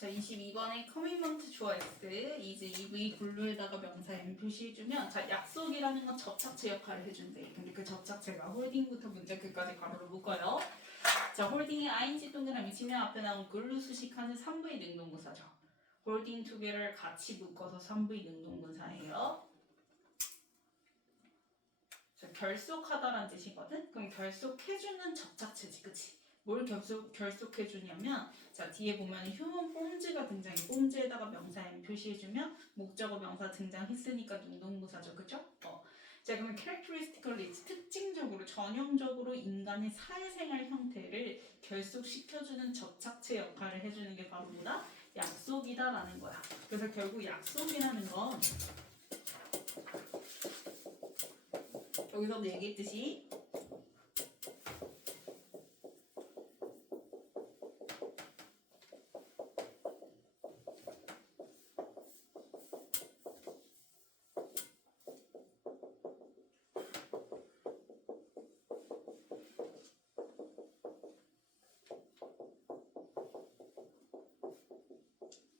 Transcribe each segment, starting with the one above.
자, 22번에 커미먼트 주어 S 이제 EV 분류에다가 명사 M 표시해주면 자, 약속이라는 건 접착체 역할을 해준대. 근데 그 접착체가 홀딩부터 문제 끝까지 가로로 묶어요. 자, 홀딩이 ing 동그라미 치면 앞에 나온 글루 수식하는 3부의 능동문사죠. 홀딩 두 개를 같이 묶어서 3부의 능동문사예요. 자, 결속하다라는 뜻이거든? 그럼 결속해주는 접착체지, 그치? 뭘 결속해주냐면 자, 뒤에 보면 휴먼 폼즈가 등장해. 폼즈에다가 명사 M 표시해주면 목적어 명사 등장했으니까 능동부사죠, 그쵸? 자, 그러면 characteristically 특징적으로 전형적으로 인간의 사회생활 형태를 결속시켜주는 접착체 역할을 해주는 게 바로 뭐다? 약속이다라는 거야. 그래서 결국 약속이라는 건 여기서도 얘기했듯이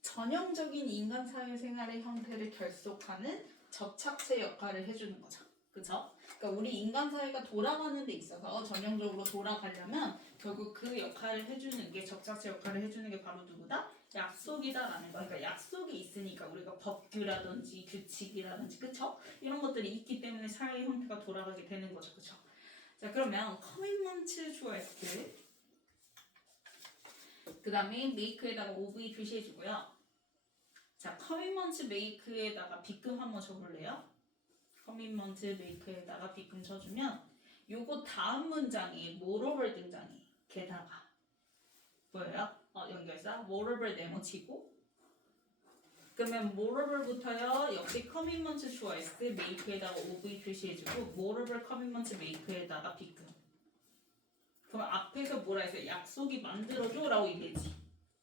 전형적인 인간 사회생활의 형태를 결속하는 접착체 역할을 해주는 거죠. 그쵸? 그러니까 우리 인간 사회가 돌아가는 데 있어서 전형적으로 돌아가려면 결국 그 역할을 해주는 게 접착체 역할을 해주는 게 바로 누구다? 약속이다라는 거. 그러니까 약속이 있으니까 우리가 법규라든지 규칙이라든지 그쵸? 이런 것들이 있기 때문에 사회 형태가 돌아가게 되는 거죠. 그쵸? 자, 그러면 커밋먼트 주어 S 그 다음에 make에다가 OV 표시해주고요. 자, 커밋먼트 make에다가 빗금 한번 쳐볼래요? 커밋먼트 make에다가 빗금 쳐주면 요거 다음 문장이 moreover 등장해. 게다가 보여요? 연결사 moreover 네모치고 그러면 moreover부터요 역시 커밋먼트 주어 S make에다가 OV 표시해주고 moreover 커밋먼트 make에다가 빗금 그럼 앞에서 뭐라 했어요? 약속이 만들어줘 라고 얘기했지.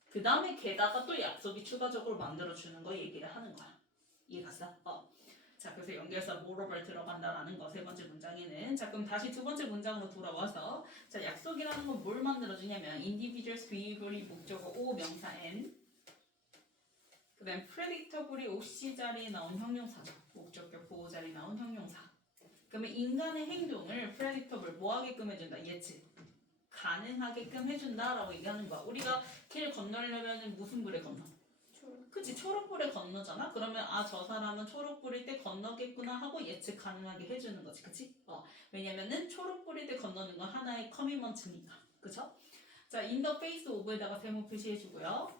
그 다음에 게다가 또 약속이 추가적으로 만들어주는 거 얘기를 하는 거야. 이해갔어? 자, 그래서 연결사 moreover 들어간다라는 거 세 번째 문장에는. 자, 그럼 다시 두 번째 문장으로 돌아와서 자, 약속이라는 건 뭘 만들어주냐면 individuals behavior이 목적어 O 명사 N 그 다음 predictable이 OC 자리에 나온 형용사죠. 목적격 보호 자리에 나온 형용사. 그러면 인간의 행동을 predictable 뭐 하게끔 해준다? 예측. 가능하게끔 해준다라고 얘기하는 거야. 우리가 길 건너려면 무슨 불에 건너? 그치, 초록불에 건너잖아? 그러면 아, 저 사람은 초록불일 때 건너겠구나 하고 예측 가능하게 해주는 거지, 그치? 왜냐면은 초록불일 때 건너는 건 하나의 커미먼트니까, 그쵸? 자, in the face of에다가 세모 표시해주고요.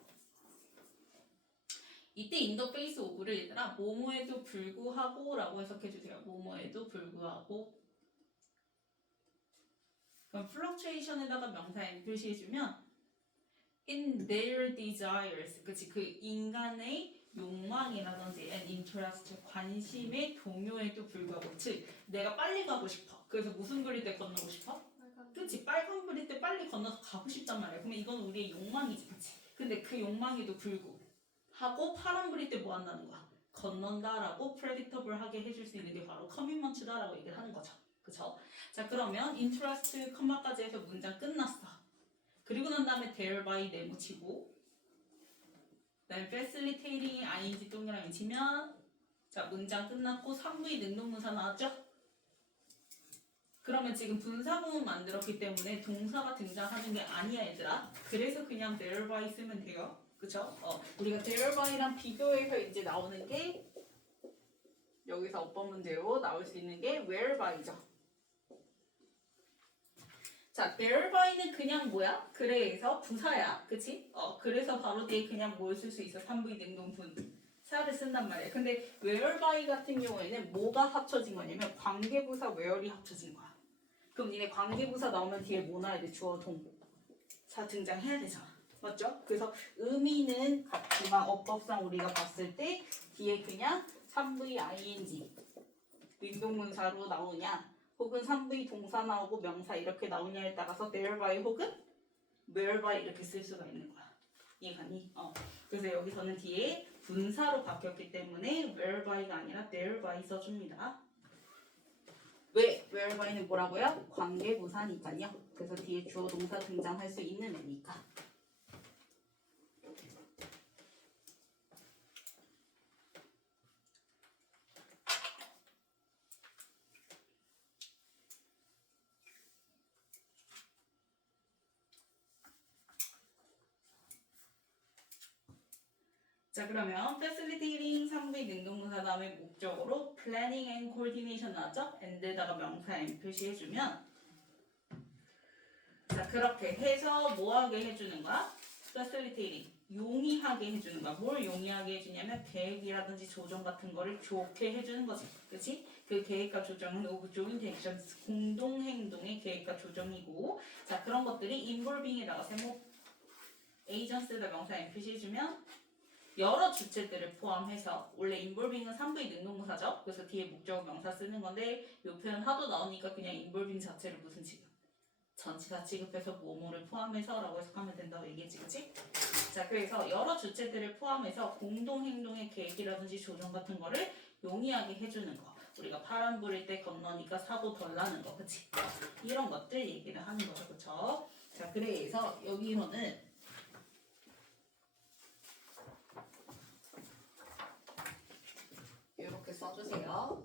이때 in the face of를 얘들아 뭐뭐에도 불구하고 라고 해석해주세요. 뭐뭐에도 불구하고 그럼 fluctuation에다가 명사 M 표시해주면 in their desires 그치 그 인간의 욕망이라든지 and interest 관심의 동요에도 불구하고 즉 내가 빨리 가고 싶어 그래서 무슨 불일 때 건너고 싶어? 그치 빨간 불일 때 빨리 건너서 가고 싶단 말이야. 그러면 이건 우리의 욕망이지 그치 근데 그 욕망에도 불구하고 파란 불일 때 뭐 한다는 거야? 건넌다라고 predictable하게 해줄 수 있는 게 바로 commitment다라고 얘기를 하는 거죠. 그쵸? 자, 그러면 interest, 컴마까지 해서 문장 끝났어. 그리고 난 다음에 thereby 네모치고 그다음에 facilitating ing 동그라미 치면 자, 문장 끝났고 3부의 능동문사 나왔죠? 그러면 지금 분사구문 만들었기 때문에 동사가 등장하는 게 아니야 얘들아. 그래서 그냥 thereby 쓰면 돼요. 그쵸? 우리가 thereby랑 비교해서 이제 나오는 게 여기서 어법 문제로 나올 수 있는 게 whereby죠. 자, thereby 그냥 뭐야? 그래서 부사야. 그치? 그래서 바로 뒤에 그냥 뭘 쓸 수 있어? 3부의 능동분. 사를 쓴단 말이야. 근데 whereby 같은 경우에는 뭐가 합쳐진 거냐면 관계부사 where이 합쳐진 거야. 그럼 니네 관계부사 나오면 뒤에 뭐 나와야 돼? 주어 동사 등장해야 되잖아. 맞죠? 그래서 의미는 같지만 어법상 우리가 봤을 때 뒤에 그냥 3부의 ing 능동문사로 나오냐 혹은 3부의 동사 나오고 명사 이렇게 나오냐에 따라서 thereby 혹은 whereby 이렇게 쓸 수가 있는 거야. 이해가니? 그래서 여기서는 뒤에 분사로 바뀌었기 때문에 whereby가 아니라 thereby 써줍니다. 왜? whereby는 뭐라고요? 관계부사니까요. 그래서 뒤에 주어 동사 등장할 수 있는 애니까. 자, 그러면 facilitating 3부의 능동문사 다음에 목적으로 planning and coordination 나왔죠? and에다가 명사 and 표시해주면 자, 그렇게 해서 뭐하게 해주는 거야? facilitating 용이하게 해주는 거야. 뭘 용이하게 해주냐면 계획이라든지 조정 같은 거를 좋게 해주는 거지. 그치? 그 계획과 조정은 of joint actions 공동행동의 계획과 조정이고 자, 그런 것들이 involving에다가 세모 agents에다 명사 and 표시해주면 여러 주체들을 포함해서 원래 involving은 3부의 능동문사죠. 그래서 뒤에 목적 명사 쓰는 건데 이 표현 하도 나오니까 그냥 involving 자체를 무슨 취급? 전치사 취급해서 뭐뭐를 포함해서 라고 해석하면 된다고 얘기했지. 그치? 자, 그래서 여러 주체들을 포함해서 공동행동의 계획이라든지 조정 같은 거를 용이하게 해주는 거. 우리가 파란 불일 때 건너니까 사고 덜 나는 거. 그치? 이런 것들 얘기를 하는 거죠. 그쵸? 자, 그래서 여기서는 이렇게 써주세요.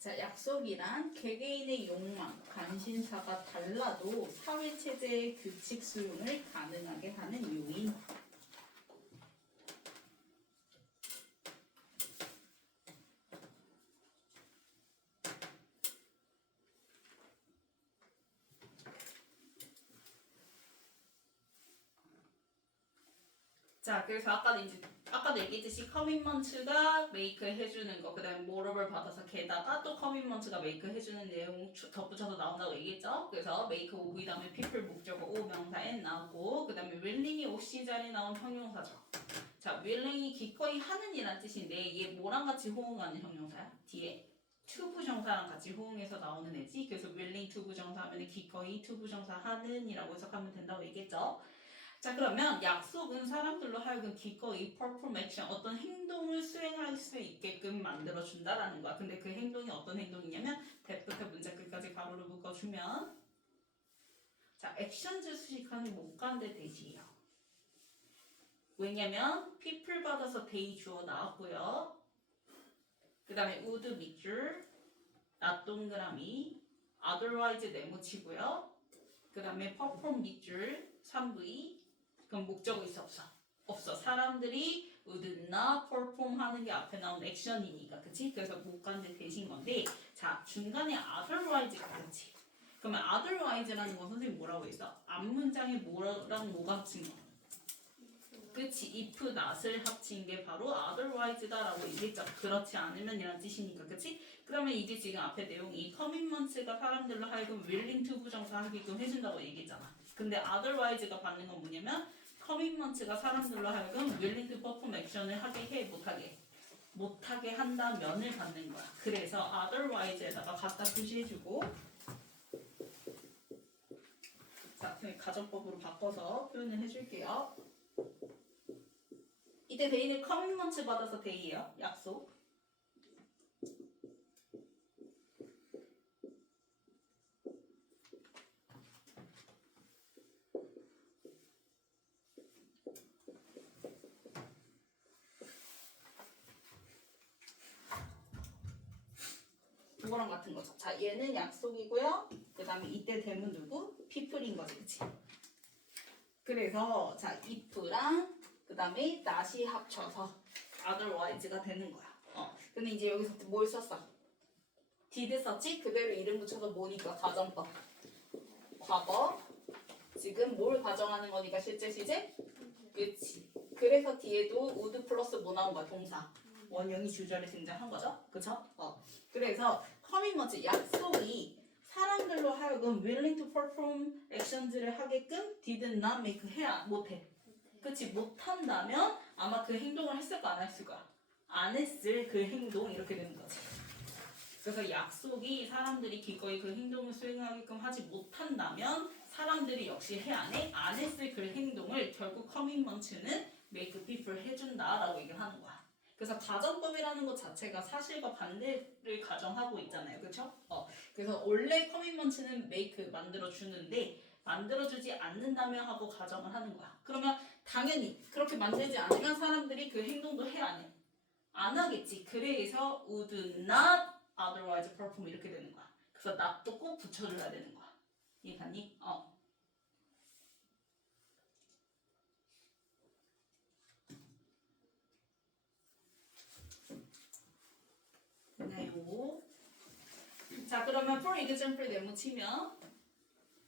자, 약속이란 개개인의 욕망, 관심사가 달라도 사회체제의 규칙 수용을 가능하게 하는 요인. 자, 그래서 아까도 얘기했듯이 커밋먼트가 메이크 해주는 거, 그 다음에 모럽을 받아서 게다가 또 커밋먼트가 메이크 해주는 내용 덧붙여서 나온다고 얘기했죠. 그래서 메이크 오브 다음에 people 목적어 오 명사 and 나오고 그 다음에 willing이 옵시 자리에 나온 형용사죠. 자, willing이 기꺼이 하는 이란 뜻인데 얘 뭐랑 같이 호응하는 형용사야? 뒤에 to 부정사랑 같이 호응해서 나오는 애지. 그래서 willing to 부정사 하면 기꺼이 to 부정사 하는 이라고 해석하면 된다고 얘기했죠. 자, 그러면 약속은 사람들로 하여금 기꺼이 perform action 어떤 행동을 수행할 수 있게끔 만들어준다라는 거야. 근데 그 행동이 어떤 행동이냐면 대부터 문자 끝까지 가로로 묶어주면 자, actions 수식하는 못간대 대시예요. 왜냐면 people 받아서 they 주어 나왔고요. 그 다음에 would 밑줄 not 동그라미 otherwise 네모치고요. 그 다음에 perform 밑줄 3V 그럼 목적어 있어 없어? 없어. 사람들이 would not perform 하는 게 앞에 나온 액션이니까 그치? 그래서 못간대 대신 건데 자 중간에 otherwise가 그렇지. 그러면 otherwise라는 건 선생님 뭐라고 했어? 앞문장에 뭐랑 뭐가 합친 거? 그치? if not을 합친 게 바로 otherwise다라고 얘기했죠. 그렇지 않으면 이란 뜻이니까 그치? 그러면 이제 지금 앞에 내용이 commitments가 사람들로 하여금 willing to 부정사 하게끔 해준다고 얘기했잖아. 근데 otherwise가 받는 건 뭐냐면 commitments가 사람들로 하여금 willing to perform action을 하게 해 못하게 한다면을 받는 거야. 그래서 otherwise에다가 갖다 표시해주고 자, 가정법으로 바꿔서 표현을 해줄게요. 이때 데이는 커밋먼트 받아서 데이예요. 약속. 이거랑 같은 거죠. 자, 얘는 약속이고요. 그 다음에 이때 대문 누구? people인 거지, 그치? 그래서 자, if랑 그 다음에 not이 합쳐서 otherwise가 되는 거야. 근데 이제 여기서 뭘 썼어? did 썼지? 그대로 이름 붙여서 뭐니까 가정법. 과거. 지금 뭘 가정하는 거니까 실제 시제? 그치. 그래서 뒤에도 would 플러스 뭐 나온 거야? 동사. 원형이 주절에 등장한 거죠. 그쵸? 그래서 커밋먼트 약속이 사람들로 하여금 willing to perform actions를 하게끔 did not make 해야 못해. 그치? 못한다면 아마 그 행동을 했을까 안 했을까? 안 했을 그 행동 이렇게 되는 거지. 그래서 약속이 사람들이 기꺼이 그 행동을 수행하게끔 하지 못한다면 사람들이 역시 해 안 해? 안 했을 그 행동을 결국 커밋먼트는 make people 해준다라고 얘기를 하는 거야. 그래서 가정법이라는 것 자체가 사실과 반대를 가정하고 있잖아요. 그렇죠? 그래서 원래 커밋먼트는 make 만들어주는데 만들어주지 않는다면 하고 가정을 하는 거야. 그러면 당연히 그렇게 만들지 않으면 사람들이 그 행동도 해 안 해? 안 하겠지. 그래서 would not otherwise perform 이렇게 되는 거야. 그래서 not도 꼭 붙여줘야 되는 거야. 이해갔니? 됐나요? 자, 그러면 for example 네모 치면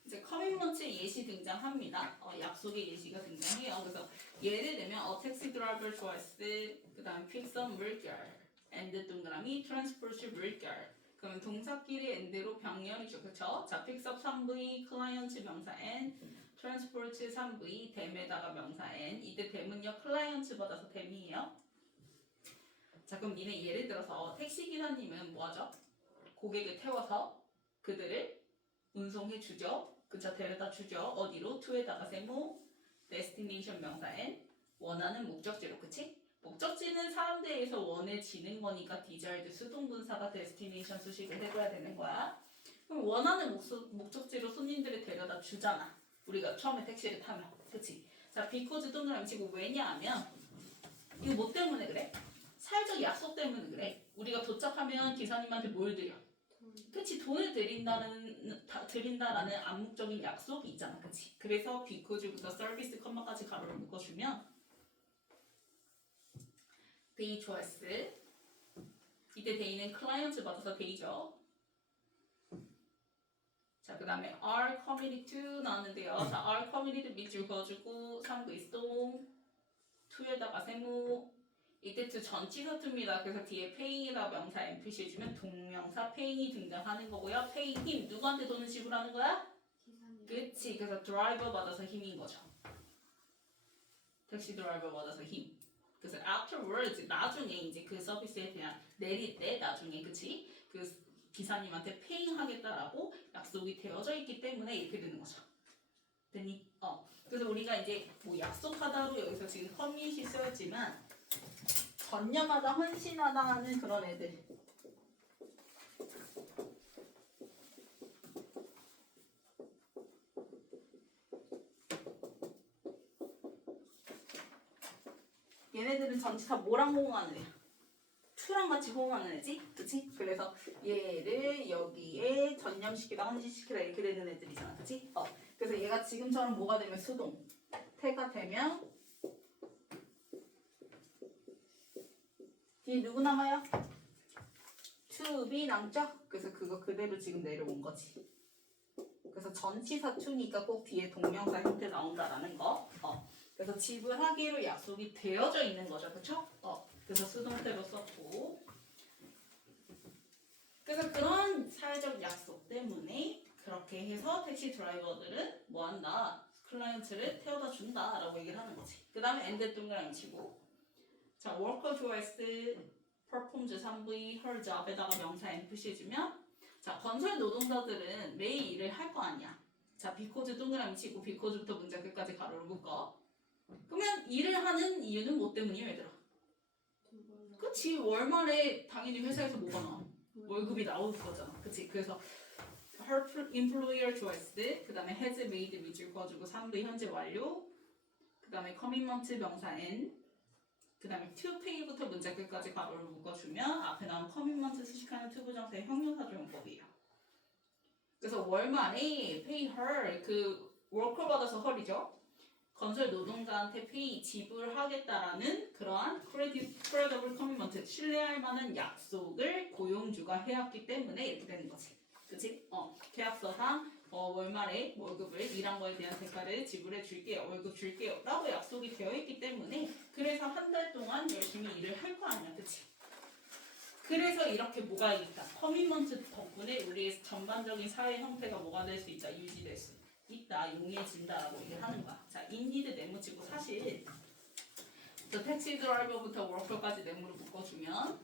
이제 커밋먼트 예시 등장합니다. 약속의 예시가 등장해요. 그래서 예를 들면 택시 드라이버 좋아했을 그 다음 pick up 물결 and 동그라미 transport 물결 그러면 동사끼리 and로 병렬이죠. 그쵸? 자, pick up 3V 클라이언트 명사 and transport 3V 댐에다가 명사 and 이때 댐은요 클라이언트 받아서 댐이에요. 자, 그럼 니네 예를 들어서 택시 기사님은 뭐하죠? 고객을 태워서 그들을 운송해 주죠. 그쵸? 데려다 주죠. 어디로? to에다가 세모, destination 명사 and 원하는 목적지로. 그치? 목적지는 사람들에서 원해지는 거니까 desired 수동분사가 destination 수식을 해줘야 되는 거야. 그럼 원하는 목적지로 손님들을 데려다 주잖아. 우리가 처음에 택시를 타면. 그치? 자, because 동그라미 치고 왜냐하면 이거 뭐 때문에 그래? 사회적 약속 때문에 그래. 우리가 도착하면 기사님한테 뭘 드려? 그치? 돈을 드린다라는 암묵적인 약속이 있잖아. 그치? 그래서 because부터 서비스 컴마까지 가로를 묶어주면 they 좋았을 이때 they는 클라이언트 받아서 they죠. 자, 그 다음에 are committed to 나왔는데요. 자, are committed 밑줄 그어주고 3구 있동 2에다가 세모 이때 to 전치사 to입니다. 그래서 뒤에 paying에다 명사 and 표시해주면 동명사 paying이 등장하는 거고요. pay him 누구한테 돈을 지불하는 거야? 기사님. 그치. 그래서 드라이버 받아서 힘인 거죠. 택시 드라이버 받아서 힘. 그래서 afterwards 나중에 이제 그 서비스에 대한 내릴 때 나중에 그치? 그 기사님한테 페잉 하겠다라고 약속이 되어져 있기 때문에 이렇게 되는 거죠. 됐니? 그래서 우리가 이제 뭐 약속하다로 여기서 지금 커밋이 쓰였지만 전념하다, 헌신하다 하는 그런 애들. 얘네들은 전치사 뭐랑 호응하는 애야? 투랑 같이 호응하는 애지? 그치? 그래서 얘를 여기에 전념시키다, 헌신시키다 이렇게 되는 애들이잖아. 그치? 그래서 얘가 지금처럼 뭐가 되면 수동. 태가 되면 뒤에 누구 남아요? to be 남죠? 그래서 그거 그대로 지금 내려온 거지. 그래서 전치사 to니까 꼭 뒤에 동명사 형태 나온다라는 거. 그래서 지불하기로 약속이 되어져 있는 거죠. 그쵸? 그래서 수동태로 썼고. 그래서 그런 사회적 약속 때문에 그렇게 해서 택시 드라이버들은 뭐 한다? 클라이언트를 태워다 준다 라고 얘기를 하는 거지. 그 다음에 엔드 동그라미 치고 자, worker 좋아했을 performs 3V her job에다가 명사 and 표시해주면 자, 건설 노동자들은 매일 일을 할 거 아니야. 자, because 동그라미 치고 because부터 문장 끝까지 가로를 묶어. 그러면 일을 하는 이유는 뭐 때문이에요, 얘들아? 그치, 월말에 당연히 회사에서 뭐가 나와? 월급이 나오는 거잖아. 그치? 그래서 her employer 좋아했을 그 다음에 has made 밑줄 그어주고 3부 현재 완료 그 다음에 commitment 명사 n 그 다음에 to pay부터 문장 끝까지 가로를 묶어주면 앞에 나온 commitment 수식하는 to 부정사의 형용사조용법이에요. 그래서 월말에 pay her 그 worker 받아서 her이죠. 건설 노동자한테 pay 지불하겠다라는 그러한 credible commitment 신뢰할 만한 약속을 고용주가 해왔기 때문에 이렇게 되는 거지. 그치? 계약서상 월말에 월급을 일한 거에 대한 대가를 지불해 줄게요. 월급 줄게요. 라고 약속이 되어 있기 때문에 그래서 한 달 동안 열심히 일을 할 거 아니야. 그치? 그래서 이렇게 뭐가 있다. 커밋먼트 덕분에 우리의 전반적인 사회 형태가 뭐가 될 수 있다. 유지될 수 있다. 용이해진다라고 얘기를 하는 거야. 자, 인니드 네모치고 사실 택시 드라이버부터 워커까지 네모를 묶어주면 표시해주면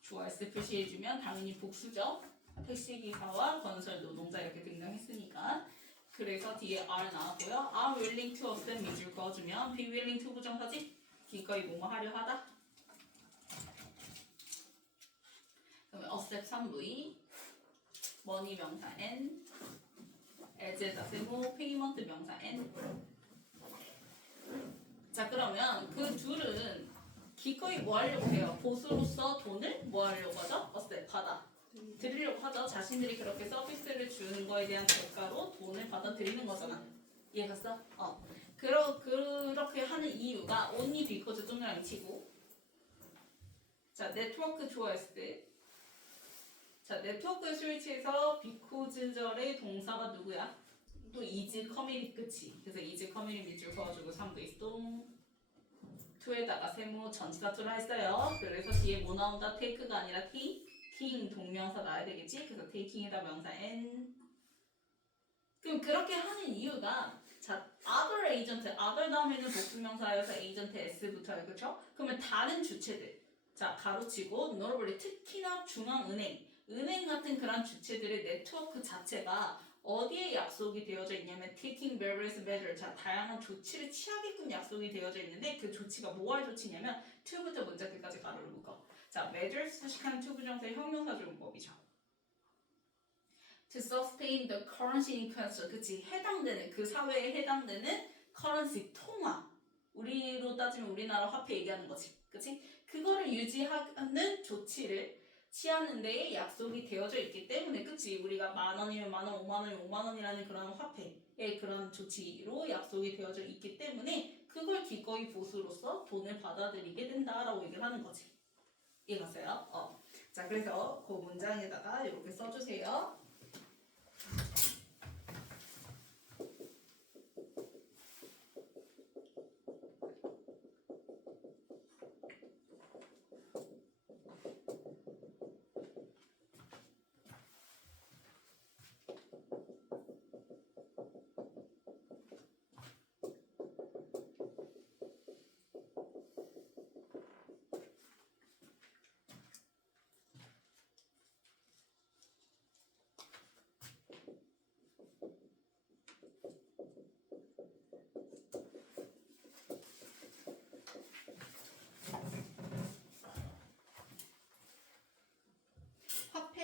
주어 S 표시해주면 당연히 복수죠. 택시기사와 건설 노동자 이렇게 등장했으니까. 그래서 뒤에 are 나왔고요. are willing to accept 밑줄 그어주면 be willing to 부정사지 기꺼이 뭐뭐 하려 하다. 그러면 accept 3V money 명사 N as에다 세모 payment 명사 N. 자 그러면 그 둘은 기꺼이 뭐 하려고 해요? 보수로서 돈을 뭐 하려고 하죠? accept 받아 드리려고 하죠. 자신들이 그렇게 서비스를 주는 거에 대한 대가로 돈을 받아들이는 거잖아. 이해갔어? 그렇게 하는 이유가 only because 동그라미 치고 자 네트워크 좋아했을 때 자 네트워크 스위치에서 because절의 동사가 누구야? 또 is com이 끝이. 그래서 is com이 밑줄 그어주고 3V 동 2에다가 세모 전치사 투를 했어요. 그래서 뒤에 뭐 나온다? take가 아니라 taking 동명사 나와야 되겠지? 그래서 taking에다 명사 n. 그럼 그렇게 하는 이유가 자 other agent, other 다음에는 복수명사여서 agent s부터요, 그렇죠? 그러면 다른 주체들 자 가로치고 notably 특히나 중앙은행, 은행 같은 그런 주체들의 네트워크 자체가 어디에 약속이 되어져 있냐면 taking various measures 자 다양한 조치를 취하게끔 약속이 되어져 있는데 그 조치가 뭐할 조치냐면 to부터 문자 끝까지 가로를 묶어. 자 measures 수식하는 to 부정사의 형용사 조용법이죠. To sustain the currency in question 그치 해당되는 그 사회에 해당되는 currency 통화 우리로 따지면 우리나라 화폐 얘기하는 거지 그치 그거를 유지하는 조치를 취하는 데에 약속이 되어져 있기 때문에 그치 우리가 10,000원이면 10,000원, 50,000원이면 50,000원이라는 그런 화폐의 그런 조치로 약속이 되어져 있기 때문에 그걸 기꺼이 보수로서 돈을 받아들이게 된다라고 얘기를 하는 거지. 이해갔어요? 자 그래서 그 문장에다가 이렇게 써주세요.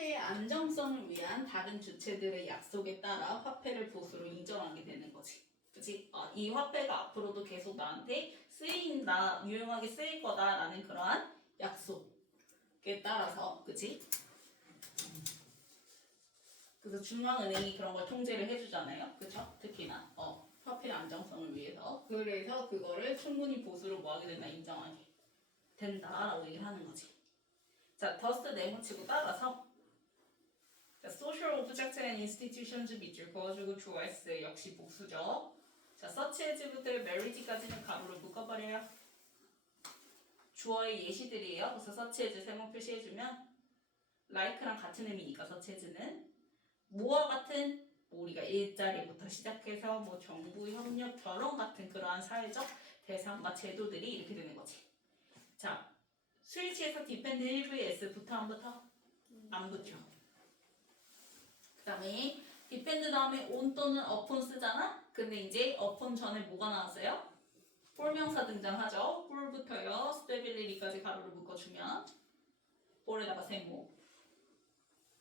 화폐의 안정성을 위한 다른 주체들의 약속에 따라 화폐를 보수로 인정하게 되는 거지. 그치? 이 화폐가 앞으로도 계속 나한테 쓰인다, 유용하게 쓰일 거다라는 그러한 약속에 따라서, 그치? 그래서 중앙은행이 그런 걸 통제를 해주잖아요. 그쵸? 특히나, 화폐의 안정성을 위해서. 그래서 그거를 충분히 보수로 뭐 하게 된다, 인정하게 된다라고 얘기를 하는 거지. 자, 더스 네모치고 따라서 자, social object and institutions 밑줄 그어주고 주어 S 역시 복수죠. 자, such as부터 marriage까지는 가로를 묶어버려요. 주어의 예시들이에요. 그래서 such as 세모 표시해주면 like랑 같은 의미니까 such as는 뭐와 같은 우리가 일자리부터 시작해서 뭐 정부, 협력, 결혼 같은 그러한 사회적 대상과 제도들이 이렇게 되는 거지. 자, 스위치에서 depend 1vs부터 안 붙어? 안 붙죠. 그 다음에 depend 다음에 on 또는 upon 쓰잖아? 근데 이제 upon 전에 뭐가 나왔어요? for명사 등장하죠. for부터요. stability까지 가로를 묶어주면 for에다가 세모.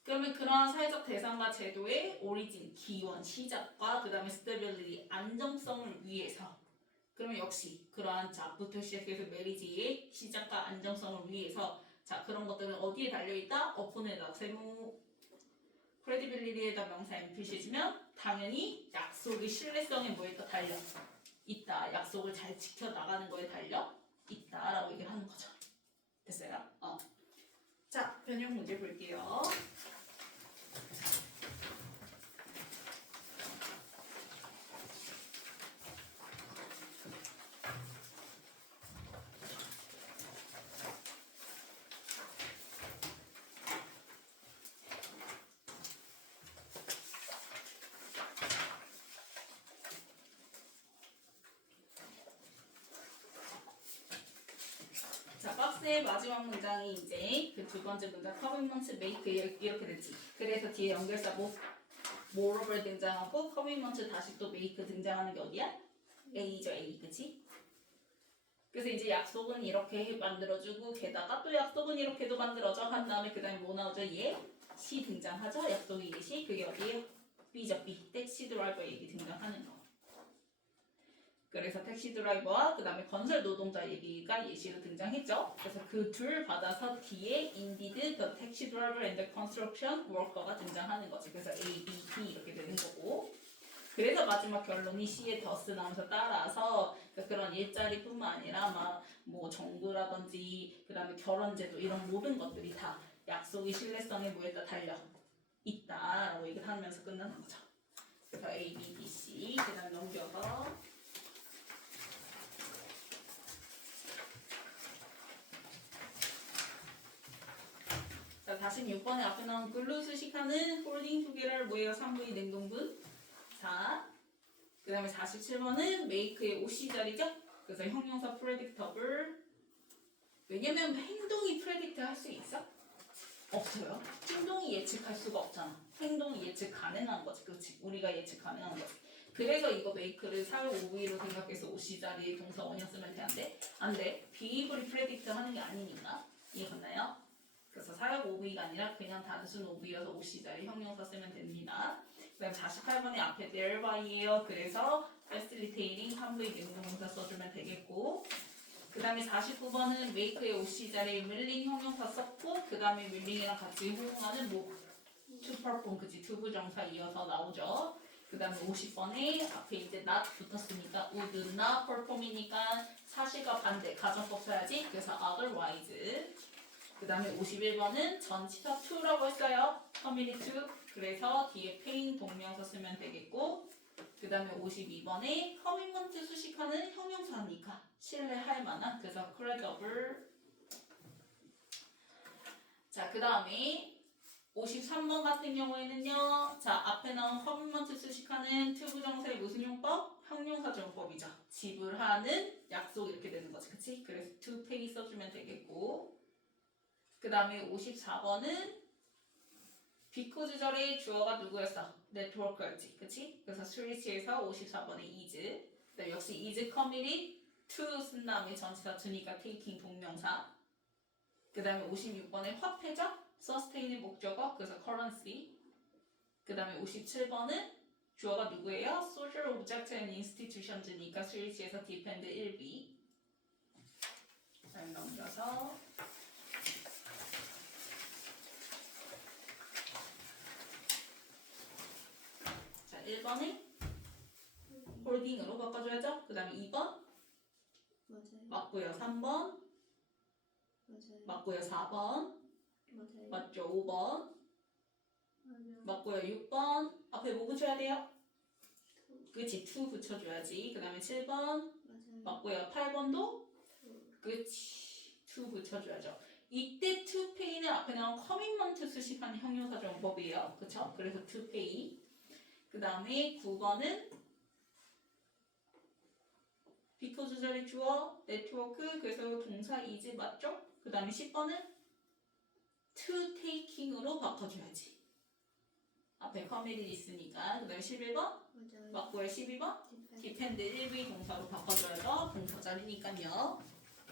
그러면 그러한 사회적 대상과 제도의 origin, 기원, 시작과 그 다음에 stability, 안정성을 위해서 그러면 역시 그러한 자부터 시작해서 메리지의 시작과 안정성을 위해서 자 그런 것들은 어디에 달려있다? upon에다 세모 credibility에다 명사 M 표시해주면 당연히 약속의 신뢰성에 뭐에 달려 있다. 약속을 잘 지켜나가는 거에 달려 있다라고 얘기를 하는 거죠. 됐어요? 자, 변형 문제 볼게요. 자, 박스 박스의 마지막 문장이 이제 그 두 번째 문장 커밋먼트 메이크 이렇게 됐지. 그래서 뒤에 연결사 moreover 등장하고 커밋먼트 다시 또 메이크 등장하는 게 어디야? A죠 A 그치? 그래서 이제 약속은 이렇게 만들어주고 게다가 또 약속은 이렇게도 만들어져 한 다음에 그 다음에 뭐 나오죠? 얘 C 등장하죠? 약속이 예시 그게 어디에요? B죠 B 택시 드라이버 얘기 등장하는 거. 그래서 택시 드라이버와 그 다음에 건설 노동자 얘기가 예시로 등장했죠. 그래서 그 둘 받아서 뒤에 indeed the taxi driver and the construction worker가 등장하는 거지. 그래서 A, B, B 이렇게 되는 거고. 그래서 마지막 결론이 C에 더스 나오면서 따라서 그런 일자리뿐만 아니라 막 뭐 정부라든지 그 다음에 결혼제도 이런 모든 것들이 다 약속의 신뢰성에 뭐에다 달려 있다라고 얘기를 하면서 끝나는 거죠. 그래서 A, B, B, C 그 다음에 넘겨서 자, 다시 6번에 앞에 나온 글루 수식하는 홀딩 두 개를 뭐예요? 3분의 냉동분 4. 그 다음에 47번은 make의 OC 자리죠? 그래서 형용사 predictable. 왜냐면 행동이 predict 할 수 있어? 없어요. 행동이 예측할 수가 없잖아. 행동이 예측 가능한 거지. 그렇지? 우리가 예측 가능한 거지. 그래서 이거 make를 사용 OV로 생각해서 OC 자리에 동사 원형 쓰면 돼? 안 돼? 안 돼. behavior이 predict 하는 게 아니니까. 이해갔나요? 그래서 사역 OV가 아니라 그냥 단순 OV여서 OC 자리 형용사 쓰면 됩니다. 그 다음 48번에 앞에 thereby예요. 그래서 facilitating 3부의 능동명사 써주면 되겠고 그 다음에 49번은 make의 OC 자리에 willing 형용사 썼고 그 다음에 willing이랑 같이 호응하는 뭐 to perform 그치 투부정사 이어서 나오죠. 그 다음에 50번에 앞에 이제 not 붙었으니까 would not perform이니까 사실과 반대 가정법 써야지. 그래서 otherwise 그 다음에 51번은 전치사 to라고 했어요. community to. 그래서 뒤에 paying 동명사 쓰면 되겠고 그 다음에 52번에 commitment 수식하는 형용사니까 신뢰할 만한 그래서 credible. 자, 그 다음에 53번 같은 경우에는요. 자, 앞에 나온 commitment 수식하는 to 부정사의 무슨 용법? 형용사 정법이죠. 지불하는 약속 이렇게 되는 거지. 그치? 그래서 to pay 써주면 되겠고 그 다음에 54번은 because 절의 주어가 누구였어? 네트워크였지. 그치? 그래서 스위치에서 54번에 is. 역시 is committed to 쓴 다음에 전치사 to니까 taking 동명사. 그 다음에 56번에 화폐죠? sustain의 목적어. 그래서 currency. 그 다음에 57번은 주어가 누구예요? social object and institutions니까 스위치에서 depend 1B. 자, 넘겨서 자, 1번에 홀딩으로 바꿔줘야죠. 그 다음에 2번 맞아요. 맞고요. 3번 맞아요. 맞고요. 4번 맞아요. 맞죠. 5번 맞아요. 맞고요. 6번 앞에 뭐 붙여야 돼요? 그치. to 붙여줘야지. 그 다음에 7번 맞아요. 맞고요. 8번도 그치. to 붙여줘야죠. 이때 to pay는 앞에 나온 commitment 수식하는 형용사 정법이에요. 그쵸? 그래서 to pay. 그 다음에 9번은 because 자리 주어 네트워크 그래서 동사 is 맞죠? 그 다음에 10번은 to taking으로 바꿔줘야지. 앞에 committed 있으니까. 그 다음에 11번 맞아요. 맞고요. 12번 depend 1비 동사로 바꿔줘야죠. 동사 자리니까요.